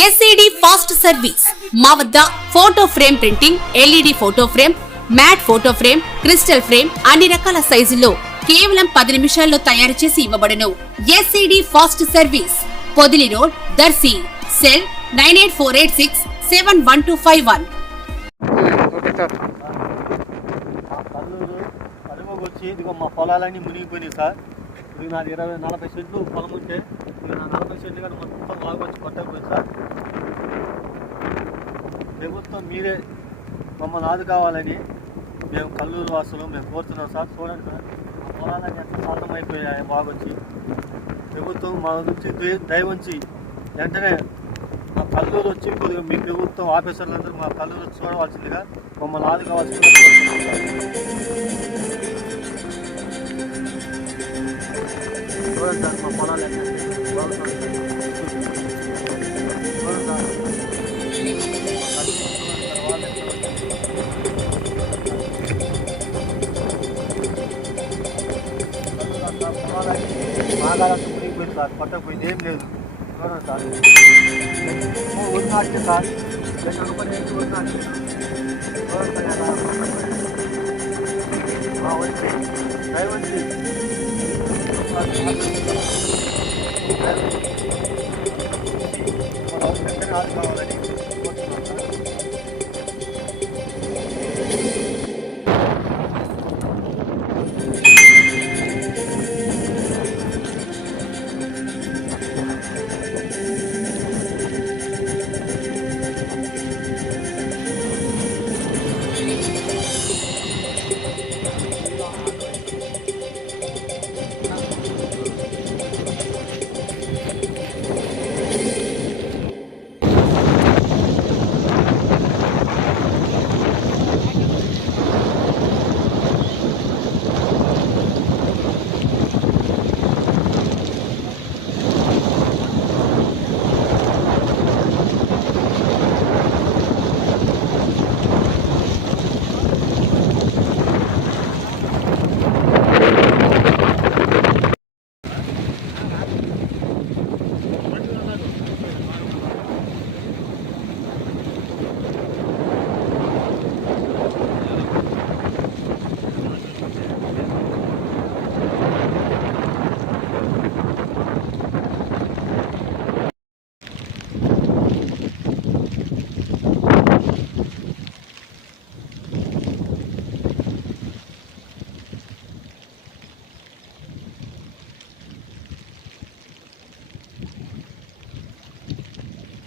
SAD fast service మా వద్ద photo frame printing LED photo frame matte photo frame crystal frame అన్ని రకాల సైజుల్లో కేవలం పది నిమిషాల్లో తయారు చేసి ఇవ్వబడును. SED fast service Podili road Darshi. Cell nine eight four eight six seven one two five one. వచ్చి ఇదిగో మా పొలాలన్నీ మునిగిపోయినాయి సార్. ఇది నాది ఇరవై నలభై సెంట్లు పొలం ఉంటే నలభై సెంట్లు కానీ మొత్తం లాగొచ్చి కొట్టకపోయింది సార్ ప్రభుత్వం మీరే మమ్మల్ని ఆదుకోవాలని మేము కల్లూరు వాసులు మేము కోరుతున్నాం సార్. చూడండి సార్ పొలాలన్నీ ఎంత సాధమైపోయాయి బాగొచ్చి. ప్రభుత్వం మా నుంచి దయవంచి వెంటనే మా కల్లూరు వచ్చి కొద్దిగా మీ ప్రభుత్వం ఆఫీసర్లందరూ మా కల్లూరు వచ్చి చూడవలసిందిగా మమ్మల్ని ఆదుకోవాల్సిందిగా చూడండి సార్ మా పొలాలు బాగుంటుంది పొలాలన్నీ బాగా మునిగిపోయింది సార్ పట్టకపోయింది ఏం లేదు చూడండి సార్ వదినాట్టే సార్ రెండు రూపాయలు ఏంటి వదినాట్టే చూడండి సార్